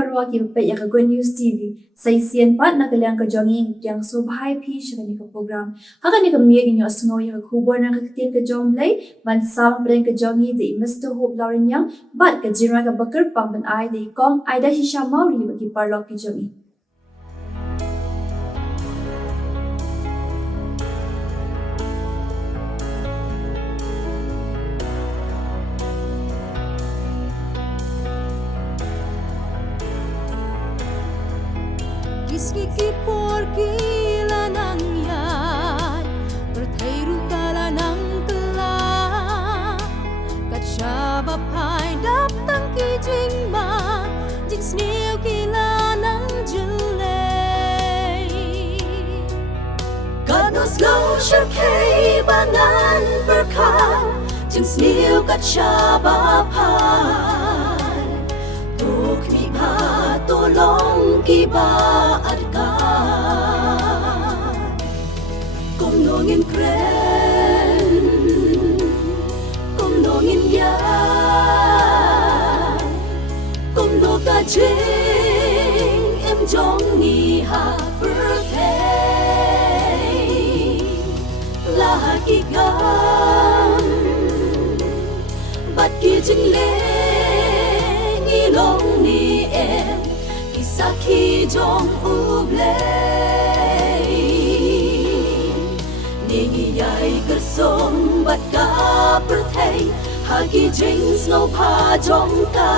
baroh ki pe ya ka Good News TV sai sian pat na kalang ka jonging yang so bhai phi shani ka program ha ka ni ka mi ni asngo ya khu na ka Ktien ka jong lei ban sam breng ka jongi de Mr. Hope Lawriniang bat ka jingrwai ka kyrpang ban ai de kom Aidashisha Mawrie ba ki paralok ki jongi Iski por gila nang yan Bertairu kala nang kela Kat syaba pai dap tang ki jing ma Jing sniu gila nang jelay God knows low sure kay bangan berkah Jing sniu kat syaba pai Tuk mi ma tolong ki baat ka Kom nongin kren Kom nongin yan Kom no ka jing em jong ni ha birthday La ki gam Bat ki jing le Ngi long ni em Ki jong U Blei Jingiai ka som bat ka birthday Hagi jing snow pa jong ka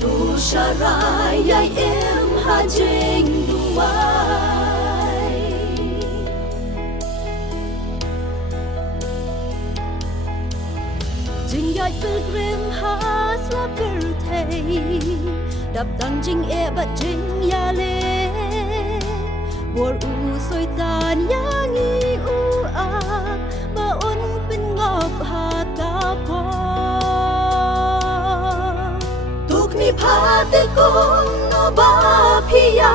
Tu sharai yai em ha jingduwai Jingiai pilgrim has la birthday Đập tăng jing e bat jing ya le Bor u soi tan ya ngi u a Ba on pin ngop ha ka po Tuk mi pa te kong no ba pi ya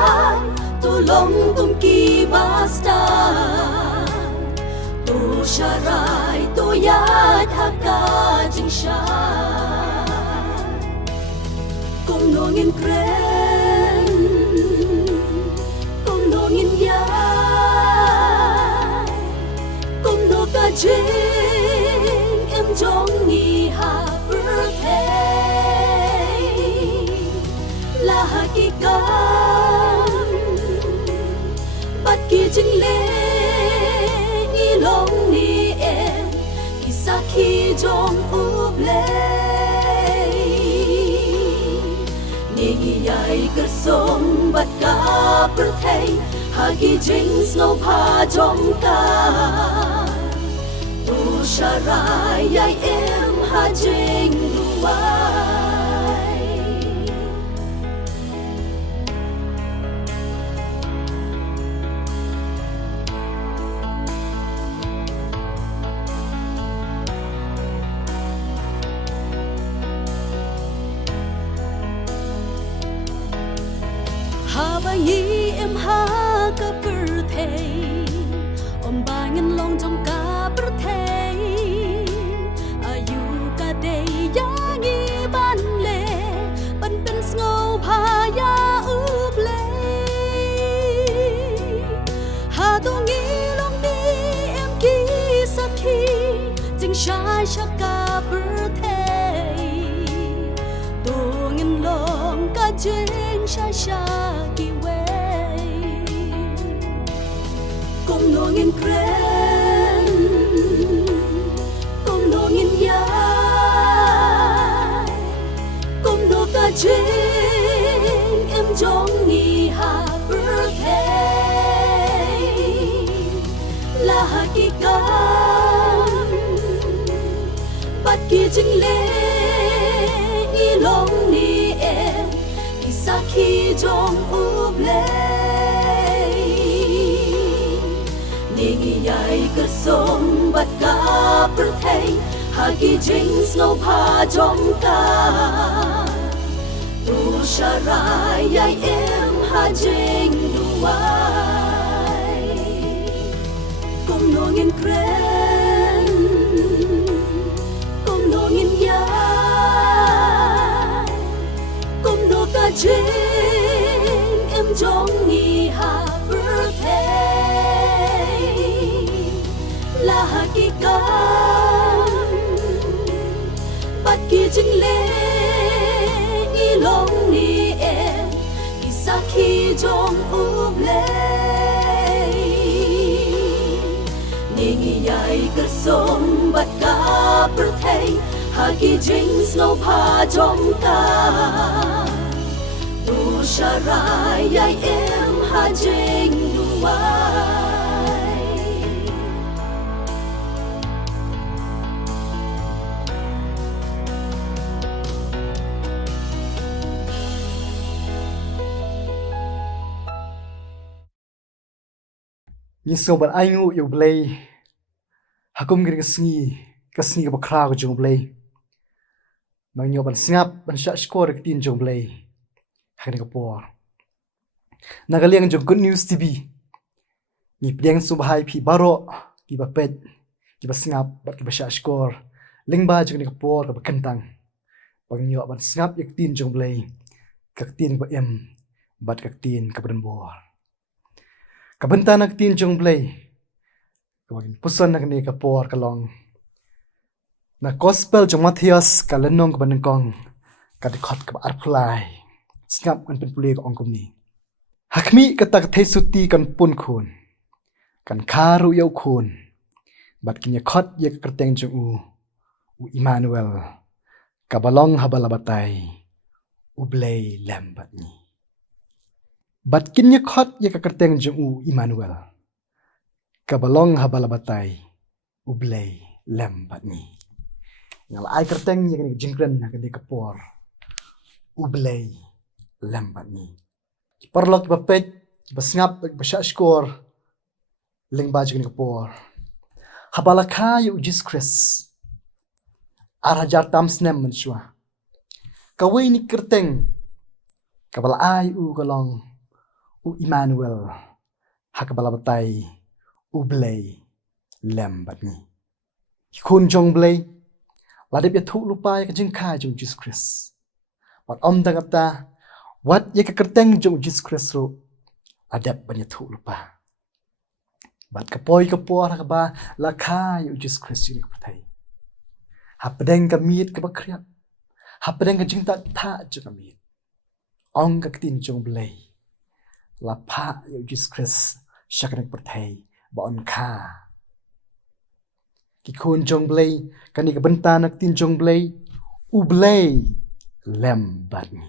Tu long kum ki basta Tu sharai tu ya tha ka jing sha Kom nongin kren Kom nongin yan Kom no ka jing em jong ni ha birthday La ha ki kam Bat ki jing le Ngi long ni em Ki sa ki jong U Blei Jingiai ka som bat ka birthday Hagi jing snow pa jong ka Tu sharai yai em ha jingduwai Habangi em ha ka birthday Om bangan long jong ka birthday Ayu ka day yangi ban le Ban pen snow pa ya U Blei Ha tu ngi long ni em ki sakhi Jing shai shak ka birthday Tu ngin long ka jing shai shak Kom nongin kren Kom nongin yan Kom no ka jing em jong ni ha birthday La ha ki kam Bat ki jing le Ngi long ni em Ki sa ki jong U Blei Jingiai ka som bat ka birthday Hagi jing snow pa jong ka Tu sharai yai em ha jingduwai Kom nongin kren Kom nongin yan Kom haki jing snow pa jong ka tu sharai yai em ha jingduwai Ni sobat aingu U Blei hakum gini kasngi ka bakra ko jong Blei mang nyoban singap ban sha skor ka tin jong Blei hakni ka por nagaliang jong Good News TV ni piang subhai phi baroh ki ba pet ki ba singap bat ki ba sha skor lingba jong ni ka por ka ba kentang bang nyoban singap yak tin jong Blei ka tin ba em bat ka tin ka ban bor ka bynta nak tin jong Blei kawagin puson nak ni ka por ka long na gospel jong Matthias ka lenong ka banengkong ka dikhot ka arplai singap kan pen pule ka ongkom ni hakmi ka tak thei suti kan pun khun kan kharu yau khun bat kinya khot ye ka kyrteng jong u Emmanuel ka balong habalabatai U Blei lembat ni bat kinya khot ye ka kyrteng jong u Emmanuel ka balong habalabatai U Blei lembat ni ngal ai kyrteng ye ka jingkren ka di kapor U Blei lembat ni paralok ba pet ba sngap ba sha skor lingba jing kapor habalakha U Jisu Khrist arajar tam snem menshwa kawai ni kyrteng kabal ai u kalong U Emmanuel hakabalabatai U Blei lembat ni khun jong Blei ladep ya thuk lupa ya jingkha jong Jesus Khrist wat om dangata wat ya ka kyrteng jong Jesus Khrist ro adep ban ya thuk lupa bat kapoi kapor ka ba lakha U Jesus Khrist ni pathai hapdeng ka mit ka bakriat hapdeng ka jingta tha ju ka mit ong ka tin jong Blei lapha U Jesus Khrist shaknek pathai ba on kha ki khun jong Blei kani ka bynta nak tin jong Blei U Blei lembat ni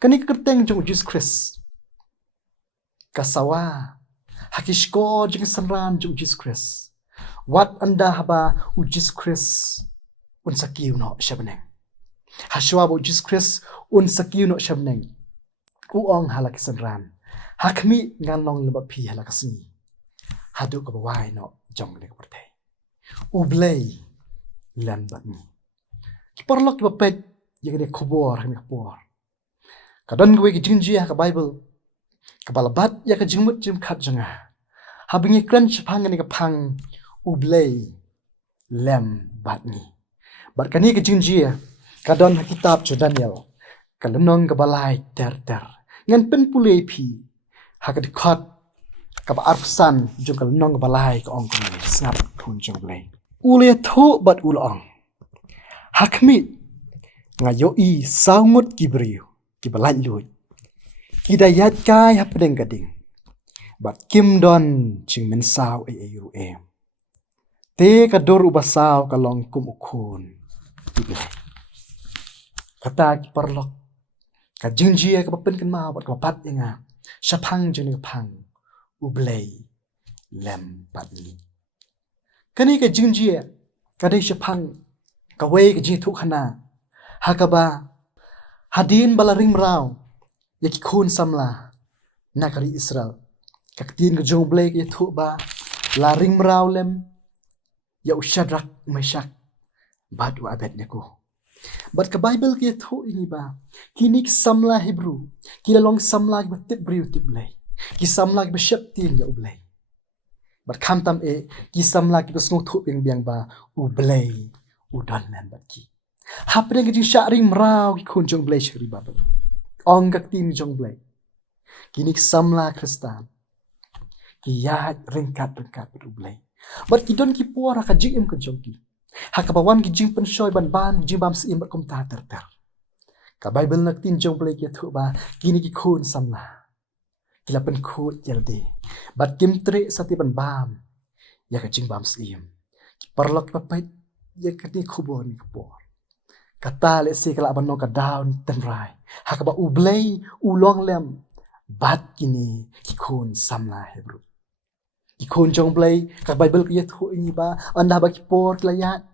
kani ka kyrteng jong Jesus Khrist kasawa hakishko jing sanran jong Jesus Khrist wat anda haba U Jesus Khrist un sakiu no shabneng hashwa bu Jesus Khrist un sakiu no shabneng u ong halak sanran hakmi nganong leba phi halakasni hadu ka bawai no jong le ka U Blei lembat ni ki paralok ba pet ye ka khobor ni khobor ka don gwe ki jingjia ka Bible ka balabat ya ka jingmut jim khat janga habingi kran chphang ni ka phang U Blei lembat ni bat kani ka jingjia ka don kitab chu Daniel ka lenong ka balai ter ngan pen pule phi hakadi khot ka ba arsan jong ka lenong ka balai ka ong ko snap khun jong Blei ule tho bat ulong hakmi nga yo I saungut kibriu ki balai lut hidayat kai hapdeng gading bat kim don ching men saw ai ru em te ka dor ubasaw ka long kum ukhun kata ki parlok ka jingjia ka pen kan ma bat ka pat nga shaphang jeng ka phang U Blei lembat ni kani ka jingjia ka dei shaphang ka wei ka ji thu khana hakaba hadin balaring raw yaki khun samla nakari Israel ka tin ka jong Blei ka thu ba la ring raw lem ya ushadrak meshak bad wa abed neko bat ka Bible ka thu ini ba kini samla Hebrew kila long samla ki tibriu tiblei ki samla ki shep tin ya U Blei bat kham tam ki samla ki sngo thu biang ba U Blei u don len bat ki hapre ki sha ring raw ki khun jong Blei shri ba ong ka tin jong Blei kini samla Kristan ki ya ringkat U Blei bat ki don ki pora ka jim ka jong ki hakabawan ki jing penshoy ban jing bam sim bat kom ta ter ka Bible nak tin jong Blei ki thu ba kini ki khun samla kila pen khut yelde bat kim tre sati ban bam ya ka jing bam sim ki parlok pa pait ya kini kubur ni kapor. Kata le si kala abang no ka down tenrai. Hakaba U Blei ulong lem bat kini kikun samla Hebrew. Kikun jong Blei ka Bible kiya thu ini ba anda ba kipor layat.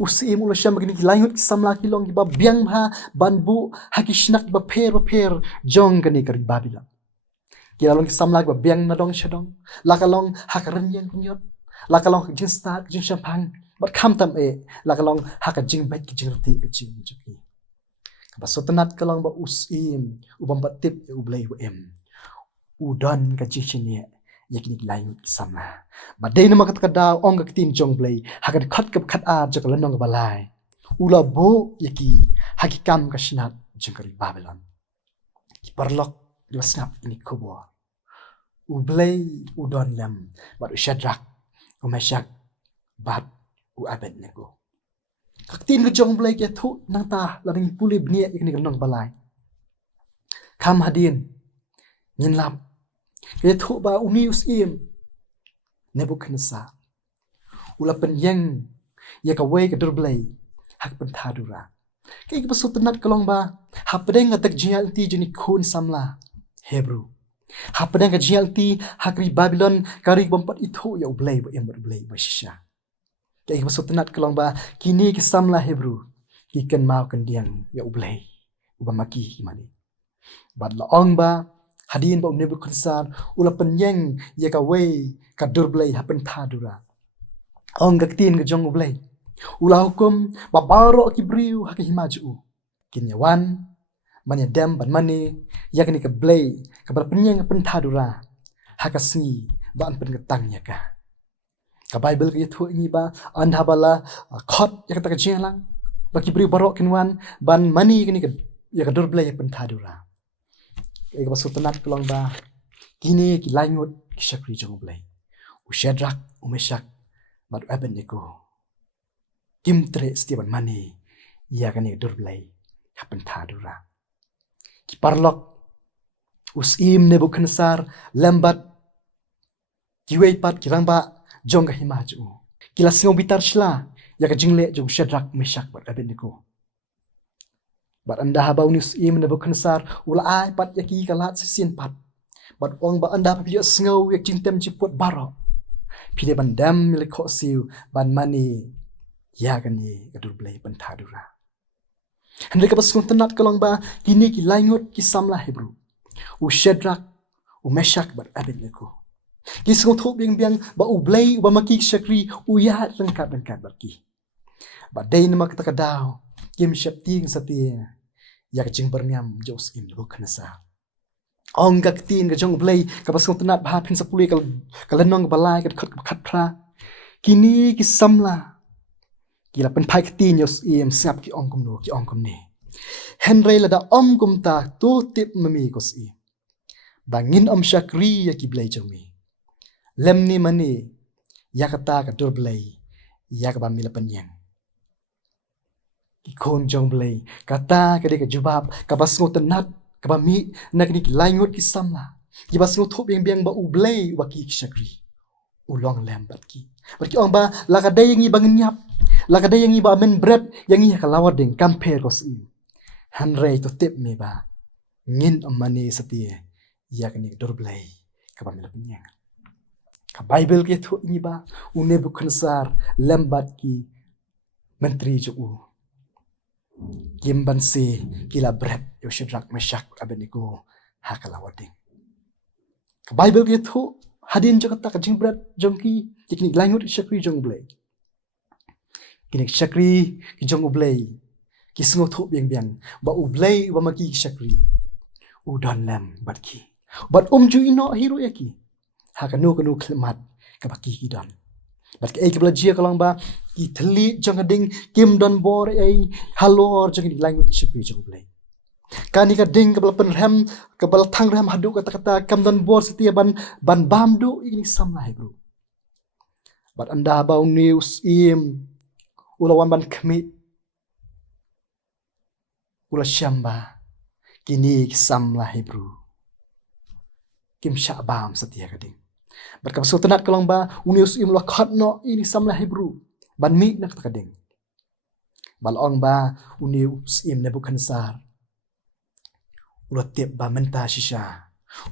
Usim ulah syam begini langut samla kilong ba biang ba banbu hakishnak ba per jong kani kari Babylon. Kila long samla ba biang nadong syadong. Lakalong hakaran yang kunyot. Lakalong jinstat jinsampang. Bat kam tam lakalong haka jingbai ki jingrti ki jingjuki. Ba sotenat kalong ba usim ubam batip U Blei Un. Udon ka jichini yakni lain sama. Ba dei nama kat kada ong ka tin jong Blei haka khat a jak lanong balai. Ula bo yaki hakikam ka shinat jingkari Babylon. Ki paralok di snap ini kubo. U Blei udon lem ba Shadrach Meshach bat U Abednego. Ka Ktien ka jong Blei ke thu nang ta laring puli bnia ikni kanong balai. Kam hadin nyin lam ke thu ba unius im Nebuchadnezzar. Ula pen yang ya ka wei ka dur Blei hak pen thadura. Ke ik basut nat kalong ba hapdeng atak jial ti juni khun samla Hebrew. Hapdeng ka jial ti hakri Babylon kari bompat itu ya U Blei ba shisha. Kaya masuk tenat kalong ba kini kisamla Hebrew kikan mau kendiang ya U Blei uba maki imani. Bad laong ba hadin ba Nebuchadnezzar ula penyeng ya ka wei ka dur Blei hapen thadura. Ong Ka Ktien ka jong U Blei ula hukum ba baroh kibriu hak himaju. Kinyawan manya dem ban mani yakni ka Blei ka bar penyeng hapen thadura hak sngi ba an pen ketangnya ka. Ka Bible ka yathu ini ba anda bala khot ya kata ka jelang ba kibri barok kinwan ban mani kini ka ya ka dur Blei pen thadura. Ka basut tenat kalong ba kini ki langut ki shakri jong Blei. U Shadrach U Meshach ba Abednego. Kim tre stiban mani ya kani dur Blei pen thadura. Ki paralok usim Nebuchadnezzar lambat kiwei pat kirangba jong ka himaju. Kila singo bitar shla ya ka jingle jong Shadrach Meshach bat Abednego. Bat anda haba unis im Nebuchadnezzar ula ai pat yaki kalat sisin pat. Bat ong ba anda pa singo yak jintem jiput baroh. Pide bandam milik kho siu ban mani ya kani ka dur Blei pen thadura. Hendrik ka basung tenat kalong ba kini ki langut ki samla Hebrew. U Shadrach U Meshach bat Abednego. Kisung thu biang ba U Blei ba maki shakri u ya rengkat barki. Ba dei nama kata kadau kim syapting satia ya kajing berniam jos im Nebuchadnezzar. Ong Ka Ktien ka jong U Blei ka basung tenat ba pin sapuli ka lenong balai ka khat pra. Kini ki samla kila pen pai Ktien jos im sap ki ong kum ni. Henry lada om kum ta tu tip mami kos i. Bangin om shakri ya ki Blei jong mi. Lem ni mani ya kata ka dur Blei ya ka ba mila penyang. Ikon jong Blei kata ka de ka jubab ka basngo tenat ka ba mi nak ni langut ki samla. Ki basngo thop biang ba U Blei wa ki shakri. Ulong lembat ki. Berki ong ba la ka day ngi bangin nyap. La ka day ngi ba men bread yang ngi ka lawar ding compare kos i. Hanrei to tip me ba. Ngin amani setie ya ka ni dur Blei ka ba mila penyang. Ka Bible ke thu ini ba U Nebuchadnezzar lambat ki menteri jo u. Kim bansi kila bread yo Shadrach Meshach Abednego hakala wading. Ka Bible ke thu hadin jo kata ka jing bread jongki kini langut shakri jong Blei. Kini shakri ki jong U Blei ki sngo thu biang ba U Blei wa maki shakri. U don lam bat ki. Bat ju ino hero yaki. Hakanu klemat ka baki kidan. Bat ke ke belajia kalong ba ki thli jong ding kim don bor halor jong di language shakri jong Blei. Kani ka ding ka pen rem ka bal thang rem hadu kata kam don bor setia ban bamdu ini samla Hebrew. Bat anda ba news im ulawan ban kemi ula syamba kini samla Hebrew. Kim syabam setia ka ding. Berkap tenat kalong ba unius im la khat no ini samla Hebrew ban mi nak takading balong ba uni sim Nebukadnezar ulat tiap ba menta shisha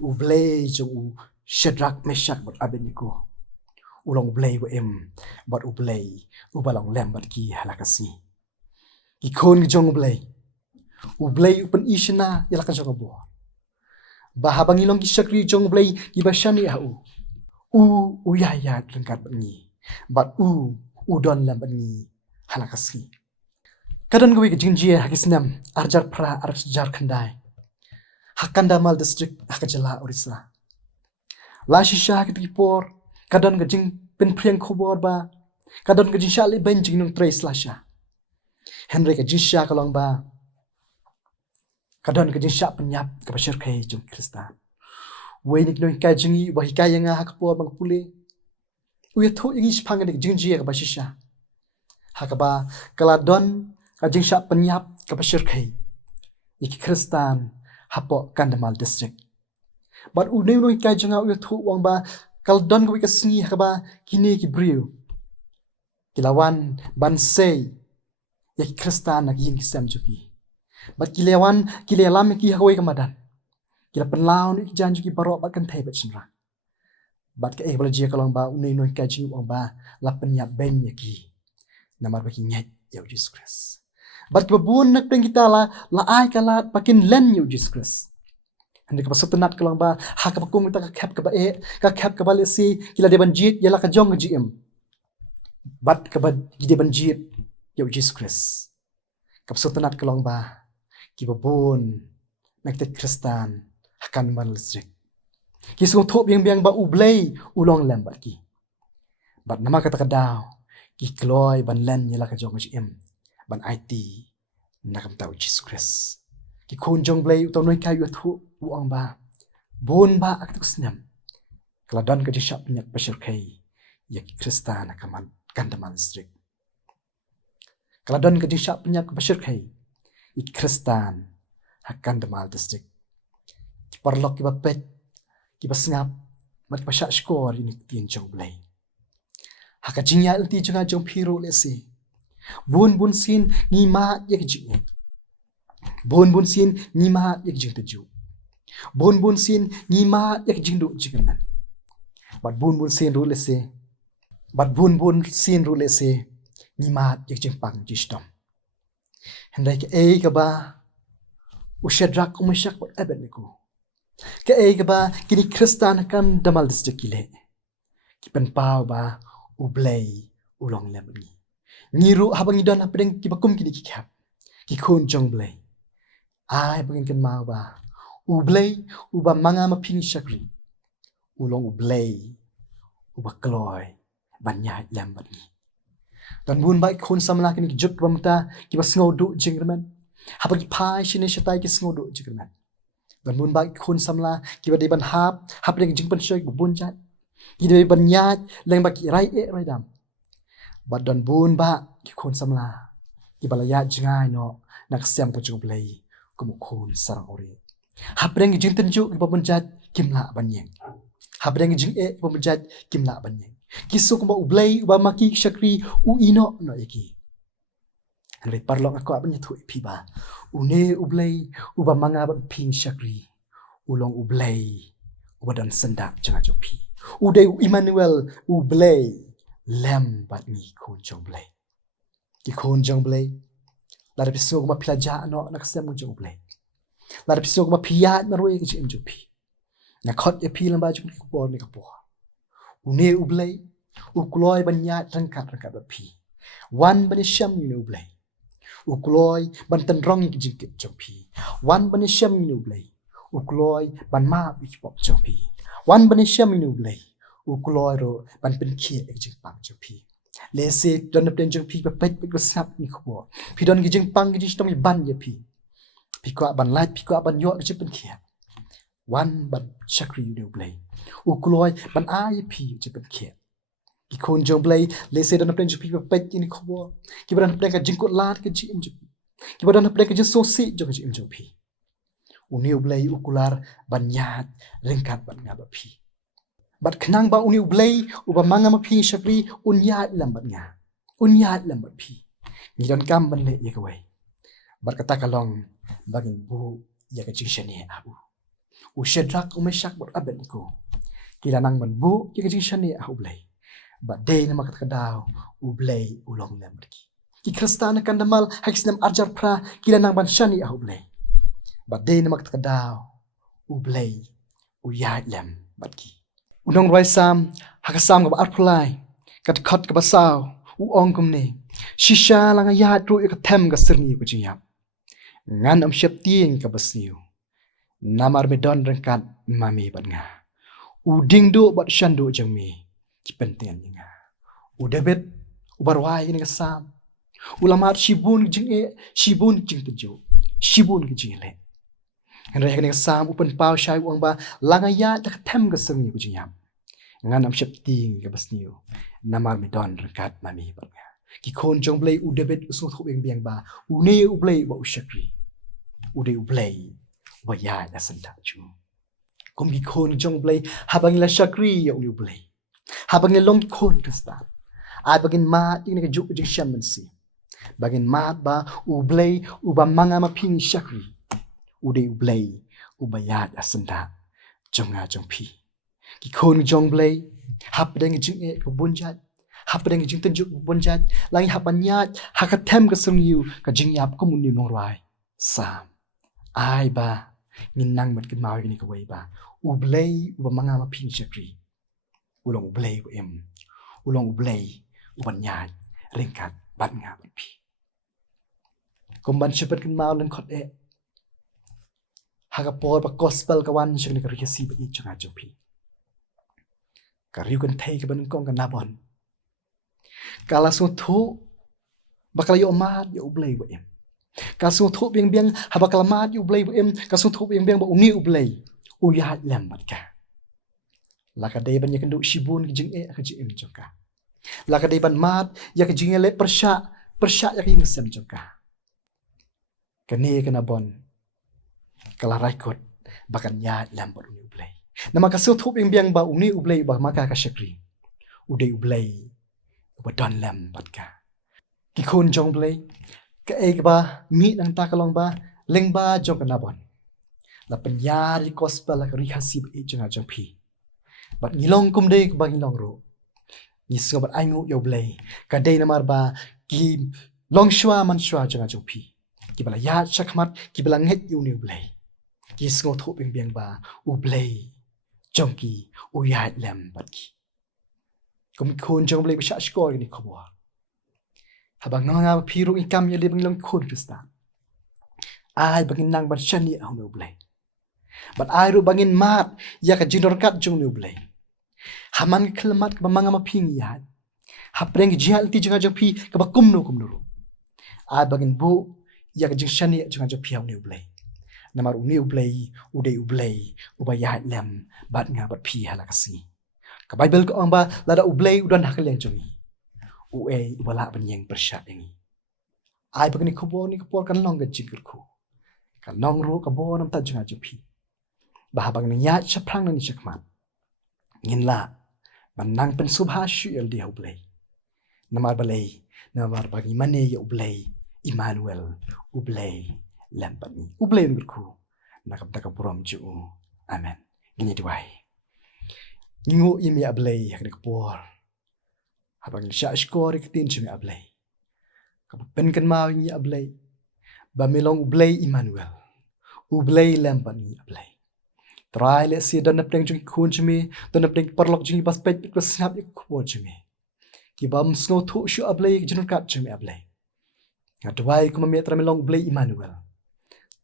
U Blei jong Shadrach Meshach bat Abednego ulong Blei wa bat U Blei balong lem bat ki halakasi ki kon jong U Blei upan ishna yalakan jong abo bahabang ilong ki shakri jong Blei ki bashani u ya lengkat batni bat don lem batni halakasi kadon gwi ke jingjie hakisnam arjar pra arjar khandai Hakandamal district hakajala Orissa la shisha kitipor kadon ga jing pen priang khobor ba kadon ga jing shali ben jing nung trace lasha Henry ga jing sha kalong ba kadon ga jing sha penyap ka bashir kai jung Krista we nik no kai jingi ba hikaya nga hakapor bang pule we tho ing spang ga jing jia ga bashisha hakaba kaladon ga jing sha penyap ka bashir kai iki Kristan hapo Kandamal district but unai noi kai janga u thu wang ba kal don go ka sngi ha ba kini ki briu kilawan ban sei ya Kristan nak ying sam juki but kilelam ki ha ka madan kila penlaun ki jan juki baroh ba kan thai ba chinra but ka bala jia kalong ba unai noi kai jing wang ba la penya ben ya ki namar ba ki ngeit ya Jesus Christ but babun nak peng kita la ai kalat pakin len U Jesus Christ hendak pasal tenat kelang ba ha ka pakung kita ka khap ka balesi kila de banjit yala ka jong GM but ka ba de banjit U Jesus Christ ka pasal tenat kelang ba ki babun nak te Kristan hakan man listrik ki sung thop biang ba U Blei ulong lem ba ki but nama kata kadaw ki kloy ban len yala ka jong GM ban IT nakam tahu Jesus Christ ki kon jong Blei utaw noi kai thu uang ba bon ba aktuk snam kaladan ka jishap nyak bashir kai ya Kristan akaman Kandamal district kaladan ka jishap nyak bashir kai ik Kristan Kandamal district paralok ki bapet ki basngap mat pasha skor ini tien jong Blei haka jingya ti jonga jong phiro lesi bun sin ni ma yak jing bun sin ni ma yak jing teju bun sin ni ma yak jing du jingnan bat bun sin ru lese bat bun sin ru lese ni ma yak jing pang jistom hendai ke ka ba Shadrach Meshach bat Abednego ke ka ba kini Kristan kan Damal district kile ki pen pau ba U Blei ulong lem ni ngiru habang idan apeng ki bakum kini ki khap ki khon jong Blei ai bangin kan mau ba U Blei u ba manga ma ping shakri ulong U Blei u ba kloy banya lem bat ni dan bun bai khon samla kini ki juk bamta ki bas ngau du jingreman habang ki pai shine shatai ki ngau du jingreman dan bun bai khon samla ki ba de ban hap deng jing pan shoy bun jat ki de ban nyat leng ba ki rai dam badan bun ba ki khon samla ki balaya jingai no nak siam ko jong Blei ko mu khon sarang ore hapdeng jing tenju ki babunjat kimla banyeng hapdeng jing babunjat kimla banyeng ki su ko U Blei ba maki shakri u ino no yaki henry parlok ako abanya thu pi ba une U Blei ba manga ba ping shakri ulong U Blei badan sendak janga jopi uday Emmanuel U Blei lem bat ni kon jong Blei ki kon jong Blei la episode ma pilaja no nak sem jong Blei la episode ma piat na roi ki jong pi na khot e pi lamba jong ki por ni ka po une U Blei u kloy ban nya rangkat ba pi wan ban sham ni U Blei u kloy ban tan rong ki jing jong pi wan ban sham ni U Blei u kloy ban ma bi pop jong pi wan ban sham ni U Blei u kloy ro ban pen khie ek jing pang jong pi le se don pen jong pi ba pet ko snap ni ko pi don gi jing pang gi stom ban ye pi ko ban light pi ko ban yo gi pen khie wan ban shakri U Blei u kloy ban a ye pi ji pen khie ki kon jong Blei le se don pen jong pi ba pet ni ko ki ban pen ka jing ko lat ke ji ki ban pen ka jing so si jong ji jong pi u U Blei u kular ban nyat ringkat ban ngaba pi bat khnang ba U Blei u ba manga ma phi shakri unyat lambat nga unyat lambat phi ngidon kam ban le ya kawai berkata kalong bagin bu ya ka jingshani au u shedrak u meshak bot abednego kilanang ban bu ya ka jingshani au blai ba de na makat kadaw u blei ulong lem ki kristana kan damal haksnam arjar pra kilanang ban shani au blai ba de na makat kadaw u blei u ya lem batki unong roi sam hakasam ga arpulai kat khat ka basaw u ong kumne shisha langa ya tru ka them ga sirni ku jingyap ngan am shep tieng ka basniu namar me don rengkat mami bat nga u dingdu bat shandu jangmi ki pentengan nga u debet u barwai ni sam ulamat shibun jinge shibun jingtejo shibun ki jingle ngan rek ni sam upen paw shai uang ba langa ya ta them ga sirni ku jingyap ngan am shep tieng ka basniu namar me don rengkat mami bat nga ki khon jong blei u debet usu thu beng ba u ne u blei ba u shakri u de u blei ba ya la santa chu kom ki khon jong blei habang la shakri ya u blei habang long khon krista ai bagin ma ing ne juk jing sham man si bagin ma ba u blei u ba manga ma ping shakri u de u blei u ba ya la santa jonga jong pi ki khon jong blei hapdeng jing e ko bunjat hapdeng jing tenjuk bunjat lang hapanyat hakathem ka sung yu ka jing yap ko mun ni norwai sam ai ba ngin nang mat kin mawi ni ka wei ba u blei u ba manga ma ping shakri ulong u blei u em ulong u blei u ban nyat ringkat bat nga bat pi kom ban shepat kin maw len khot e haga por ba gospel ka wan shakni ka rikasi ba i changa jopi ka riu kan thei ka ban kong ka nabon kala so thu bakal yo mat yo blei u em kasung thu biang biang habakalamat u blei em kasung thu biang biang ba ungi u blei u ya lem bat ka laka dei ban yakan du shibun jing e ka jing em joka laka dei ban mat yak jing le persha yak ing sem joka kane kana bon kala raikot bakan ya lem bat u blei nama kasung thu biang biang ba ungi u blei ba maka ka shakri u dei u blei ba don lem bat ka ki khon jong blei ka ek ba mi nang ta kalong ba leng ba jong kana bon la penyari gospel la ri hasib e janga jang phi bat ngilong kum de ba ngilong ro ni so bat aingu yo blei ka de namar ba ki long shwa man shwa janga jang phi ki bala ya chakmat ki bala ngeit yu ni blei ki so tho beng beng ba u blei jong ki u ya lem bat ki kum khon jong blei ba sha skor ni khobwa habang nga phiru ikam ya libang long khon krista ai bangin nang ban shani au no blai bat ai ru bangin mat ya ka jinor kat jung no blai haman kelmat ka manga ma phing ya hapreng jihal ti janga jong phi ka ba kum no ai bangin bu ya ka jing shani janga jong phi au no blai namar u no blai u dei u blai u ba ya lem bat nga bat phi hala ka si ka bible ko ang ba lada u blai u don hakaleng jong u e wala ban yang persya ini ai bagni khobo ni kapor kan long ga jingkru kan long ro ka bo nam ta janga jupi ba bang ni ya chaprang ni chakmat ngin la ban nang pen subha shu el di hoblei namar balei namar bagi mane ya ublei Emmanuel ublei lampani ublei ngurku nakap ta kaprom ju amen ngini duai ngu imi ablei hakni kapor habang sya skor kitin chimi ablei kapen kan mau ni ablei ba milong ublei Emmanuel ublei lampani ablei try le si don napeng jung khun chimi don napeng paralok jing paspet ko snap ik ko chimi ki bam snow thu shu ablei jinur kat chimi ablei ngadwai kuma me tra milong ublei Emmanuel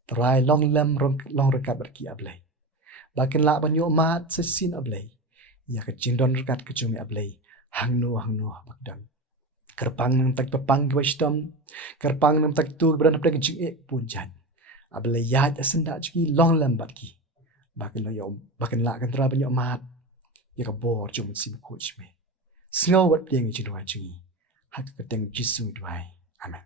try long lam long rekat berki ablei bakin la ban yo mat sesin ablei ya ka jindon rekat ke chimi ablei hangno bakdang kyrpang nang tak papang wisdom kyrpang nang tak tu beran aplik jing e punjan ablei ya asenda chiki long lam batki bakin lo yom bakin la kan tra ban yo mat ya ka bor jum sim coach me snow wat piang jingduwai chingi hak ka teng jisu duai amen